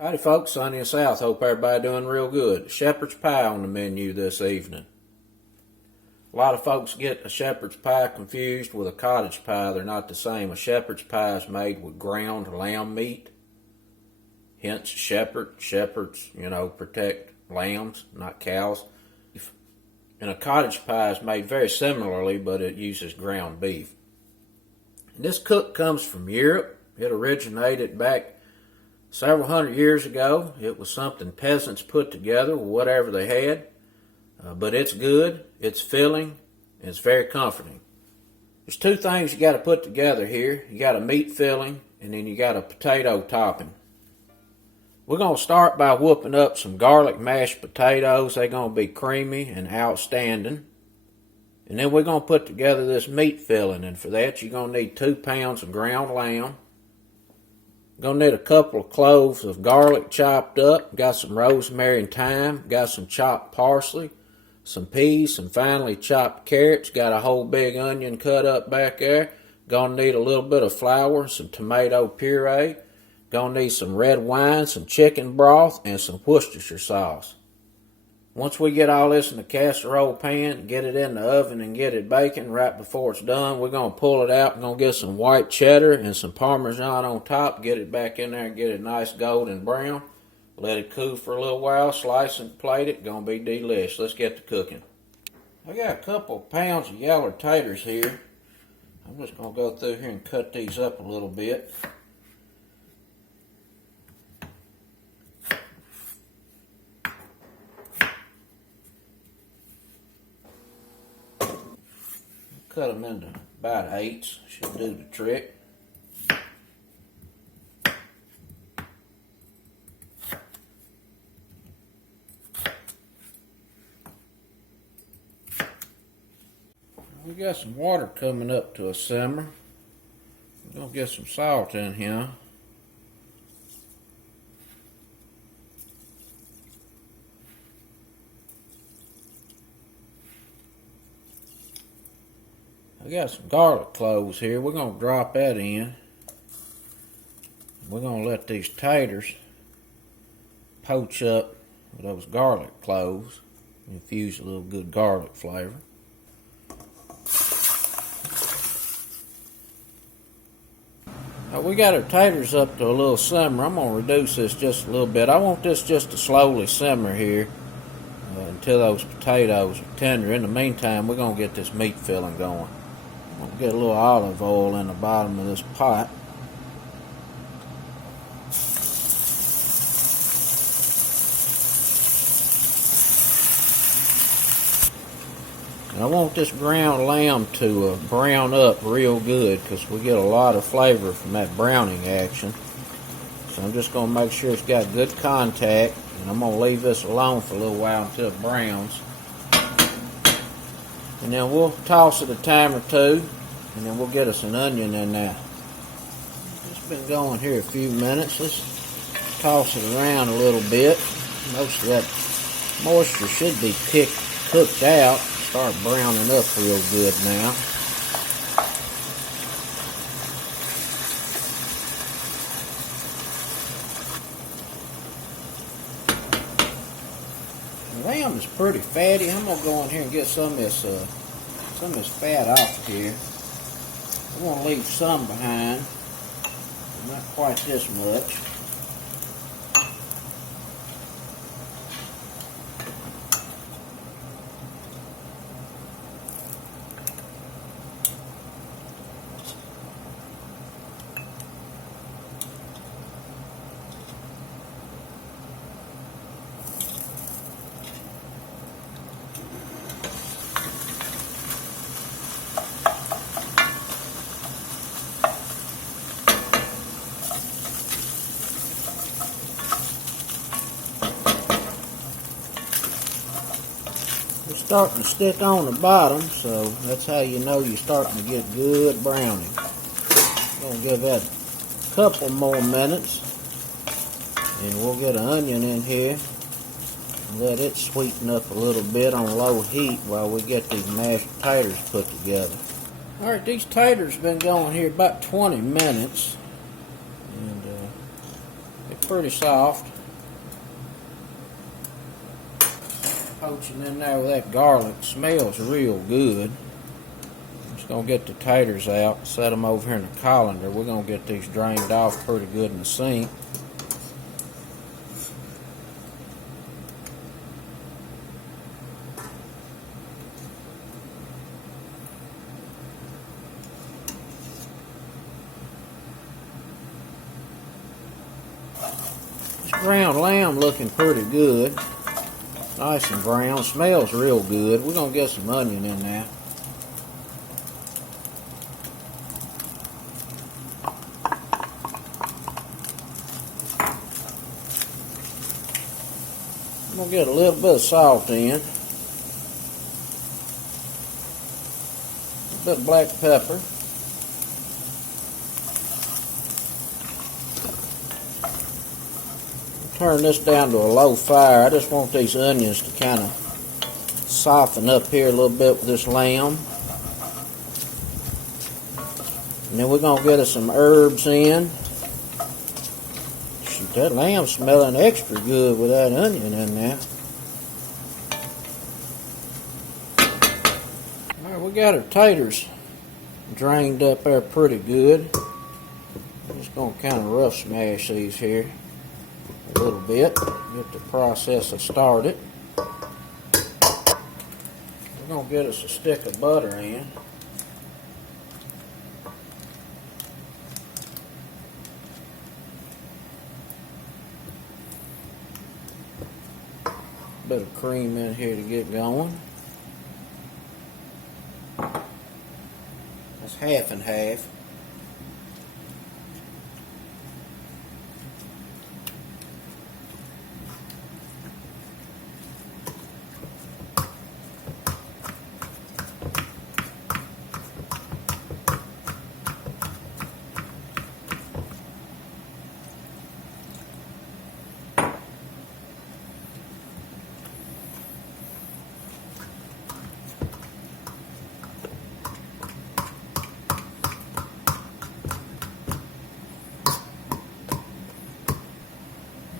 Howdy folks, Sunny and South. Hope everybody doing real good. Shepherd's pie on the menu this evening. A lot of folks get a shepherd's pie confused with a cottage pie. They're not the same. A shepherd's pie is made with ground lamb meat. Hence shepherds, protect lambs, not cows. And a cottage pie is made very similarly, but it uses ground beef. And this cook comes from Europe. It originated back several hundred years ago. It was something peasants put together with whatever they had. But it's good, it's filling, and it's very comforting. There's two things you got to put together here. You got a meat filling, and then you got a potato topping. We're going to start by whooping up some garlic mashed potatoes. They're going to be creamy and outstanding. And then we're going to put together this meat filling, and for that you're going to need 2 pounds of ground lamb. Gonna need a couple of cloves of garlic chopped up. Got some rosemary and thyme. Got some chopped parsley, some peas, some finely chopped carrots. Got a whole big onion cut up back there. Gonna need a little bit of flour, some tomato puree. Gonna need some red wine, some chicken broth, and some Worcestershire sauce. Once we get all this in the casserole pan, get it in the oven and get it baking right before it's done, we're going to pull it out. We're going to get some white cheddar and some Parmesan on top. Get it back in there and get it nice golden brown. Let it cool for a little while. Slice and plate it. Going to be delicious. Let's get to cooking. I got a couple pounds of yellow taters here. I'm just going to go through here and cut these up a little bit. Cut them into about 8s, should do the trick. We got some water coming up to a simmer. We're going to get some salt in here. I got some garlic cloves here. We're going to drop that in. We're going to let these taters poach up with those garlic cloves. Infuse a little good garlic flavor. Now we got our taters up to a little simmer. I'm going to reduce this just a little bit. I want this just to slowly simmer here until those potatoes are tender. In the meantime, we're going to get this meat filling going. I'll get a little olive oil in the bottom of this pot. And I want this ground lamb to brown up real good because we get a lot of flavor from that browning action. So I'm just going to make sure it's got good contact, and I'm going to leave this alone for a little while until it browns. And then we'll toss it a time or two, and then we'll get us an onion in there. It's been going here a few minutes. Let's toss it around a little bit. Most of that moisture should be cooked out. Start browning up real good now. The lamb is pretty fatty. I'm gonna go in here and get some of this fat off here. I want to leave some behind, not quite this much. It's starting to stick on the bottom, so that's how you know you're starting to get good browning. I'm going to give that a couple more minutes, and we'll get an onion in here and let it sweeten up a little bit on low heat while we get these mashed taters put together. Alright, these taters have been going here about 20 minutes, and pretty soft. Poaching in there with that garlic smells real good. I'm just gonna get the taters out, set them over here in the colander. We're gonna get these drained off pretty good in the sink. This ground lamb looking pretty good. Nice and brown, smells real good. We're gonna get some onion in there. I'm gonna get a little bit of salt in, a bit of black pepper, turn this down to a low fire. I just want these onions to kind of soften up here a little bit with this lamb. And then we're going to get us some herbs in. Shoot, that lamb's smelling extra good with that onion in there. Alright, we got our taters drained up there pretty good. I'm just going to kind of rough smash these here a little bit, get the process started. We're going to get us a stick of butter in. A bit of cream in here to get going. That's half and half.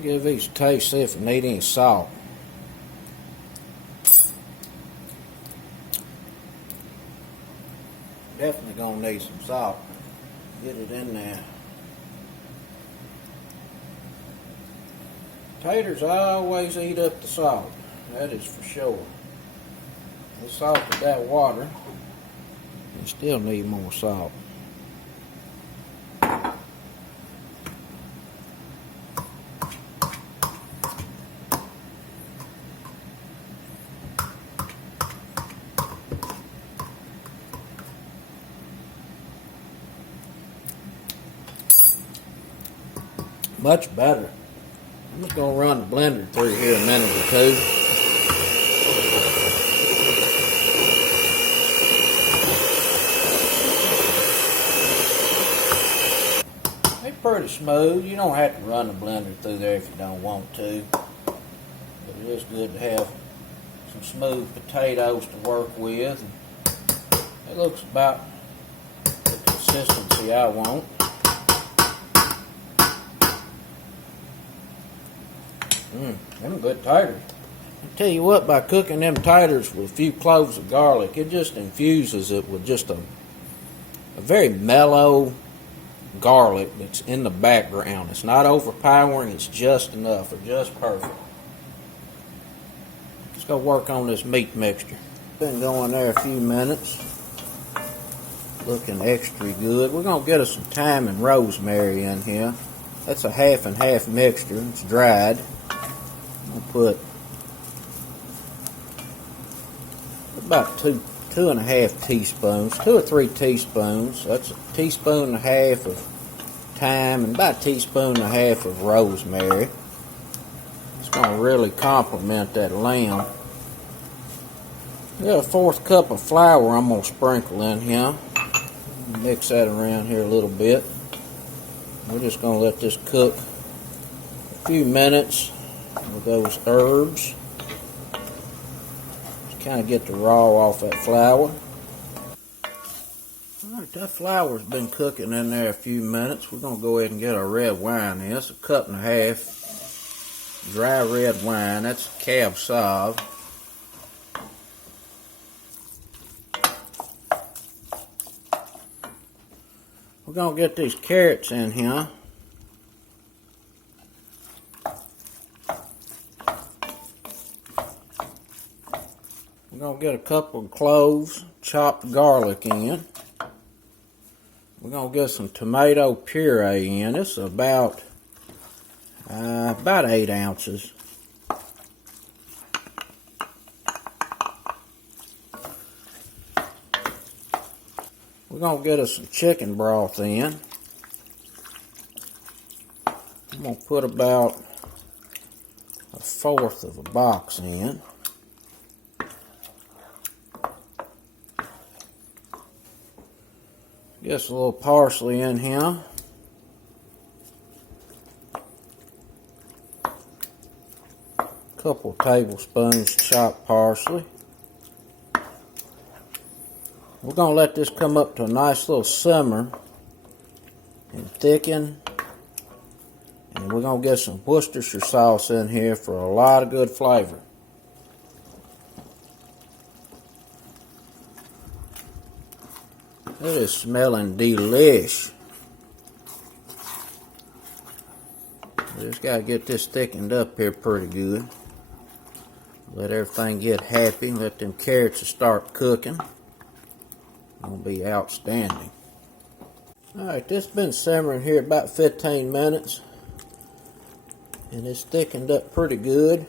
Give these a taste, see if it need any salt. Definitely gonna need some salt. Get it in there. Taters always eat up the salt. That is for sure. We salted that water. We still need more salt. Much better. I'm just going to run the blender through here a minute or two. They're pretty smooth. You don't have to run the blender through there if you don't want to. But it is good to have some smooth potatoes to work with. It looks about the consistency I want. Them good taters. I tell you what, by cooking them taters with a few cloves of garlic, it just infuses it with just a very mellow garlic that's in the background. It's not overpowering, it's just enough, or just perfect. Let's go work on this meat mixture. Been going there a few minutes. Looking extra good. We're going to get us some thyme and rosemary in here. That's a half and half mixture. It's dried. I'll put about two and a half teaspoons, 2 or 3 teaspoons. That's a teaspoon and a half of thyme and about a teaspoon and a half of rosemary. It's going to really complement that lamb. Got a 1/4 cup of flour I'm going to sprinkle in here. Mix that around here a little bit. We're just going to let this cook a few minutes with those herbs. Just kind of get the raw off that flour. Alright, that flour's been cooking in there a few minutes. We're going to go ahead and get our red wine in. It's a cup and a half dry red wine. That's Cab Sauv. We're going to get these carrots in here. We're going to get a couple of cloves, chopped garlic in. We're going to get some tomato puree in. It's about 8 ounces. We're going to get us some chicken broth in. I'm going to put about 1/4 of a box in. Get a little parsley in here. Couple tablespoons chopped parsley. We're going to let this come up to a nice little simmer and thicken. And we're going to get some Worcestershire sauce in here for a lot of good flavor. It is smelling delish. We just got to get this thickened up here pretty good. Let everything get happy. Let them carrots start cooking. It'll be outstanding. Alright, this has been simmering here about 15 minutes. And it's thickened up pretty good.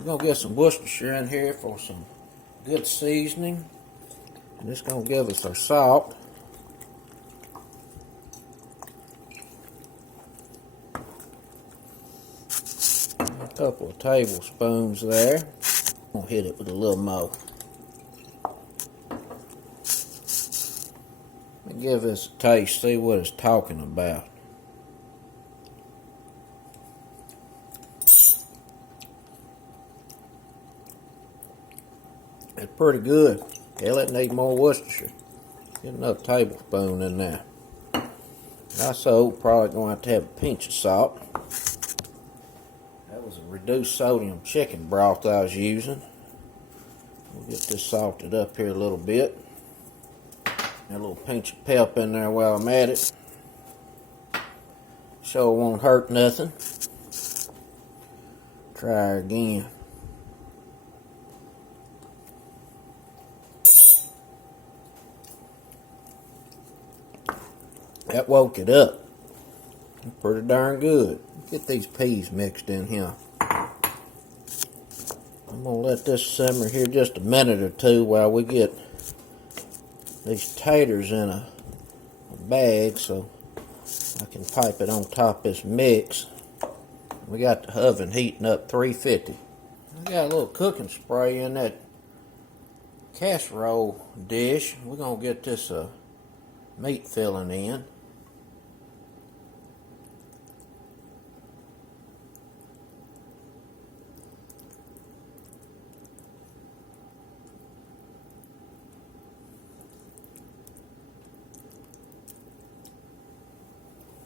We're going to get some Worcestershire in here for some good seasoning. And it's going to give us our salt. A couple of tablespoons there. I'm going to hit it with a little more. Give this a taste, see what it's talking about. It's pretty good. Hell, it needs more Worcestershire. Get another tablespoon in there. Also, probably going to have a pinch of salt. That was a reduced sodium chicken broth I was using. We'll get this salted up here a little bit. A little pinch of pep in there while I'm at it. Sure won't hurt nothing. Try again. That woke it up. Pretty darn good. Get these peas mixed in here. I'm going to let this simmer here just a minute or two while we get these taters in a bag so I can pipe it on top of this mix. We got the oven heating up 350. I got a little cooking spray in that casserole dish. We're going to get this meat filling in.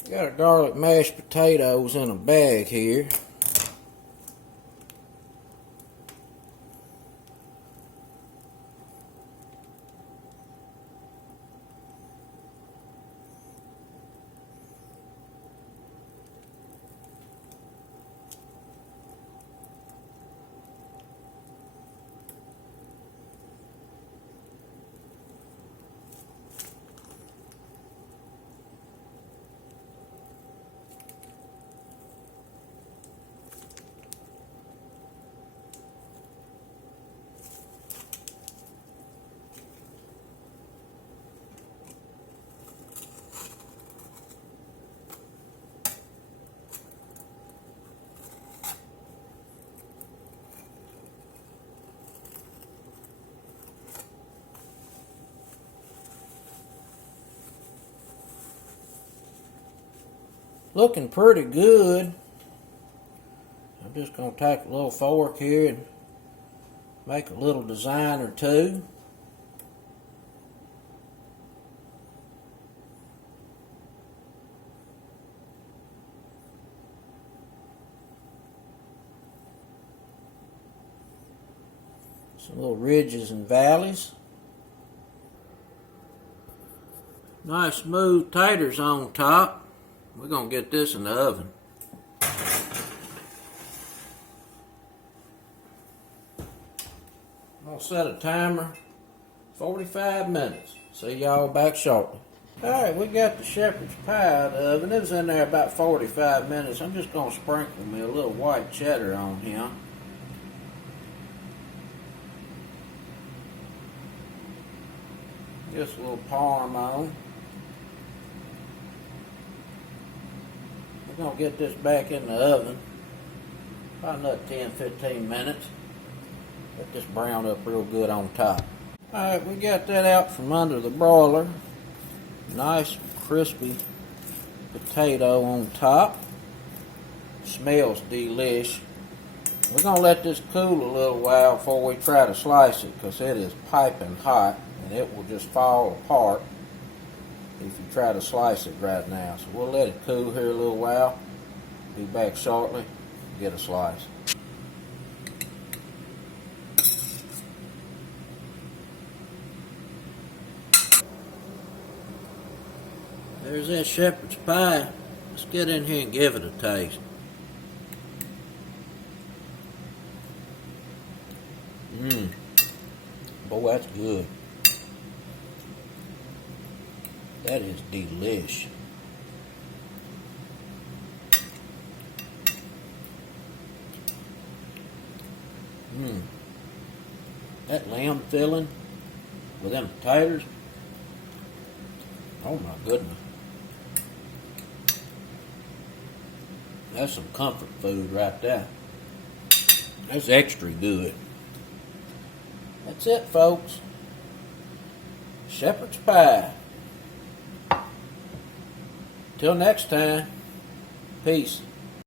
Got our garlic mashed potatoes in a bag here. Looking pretty good. I'm just going to take a little fork here and make a little design or two. Some little ridges and valleys. Nice smooth taters on top. We're going to get this in the oven. I'm going to set a timer, 45 minutes. See y'all back shortly. Alright, we got the shepherd's pie out of the oven. It was in there about 45 minutes. I'm just going to sprinkle me a little white cheddar on here. Just a little parm on. We're going to get this back in the oven. About another 10-15 minutes. Let this brown up real good on top. Alright, we got that out from under the broiler. Nice crispy potato on top. Smells delish. We're going to let this cool a little while before we try to slice it, because it is piping hot and it will just fall apart if you try to slice it right now. So we'll let it cool here a little while. Be back shortly. Get a slice. There's that shepherd's pie. Let's get in here and give it a taste. Boy, that's good. That is delish. That lamb filling with them taters. Oh my goodness. That's some comfort food right there. That's extra good. That's it, folks. Shepherd's pie. Till next time. Peace.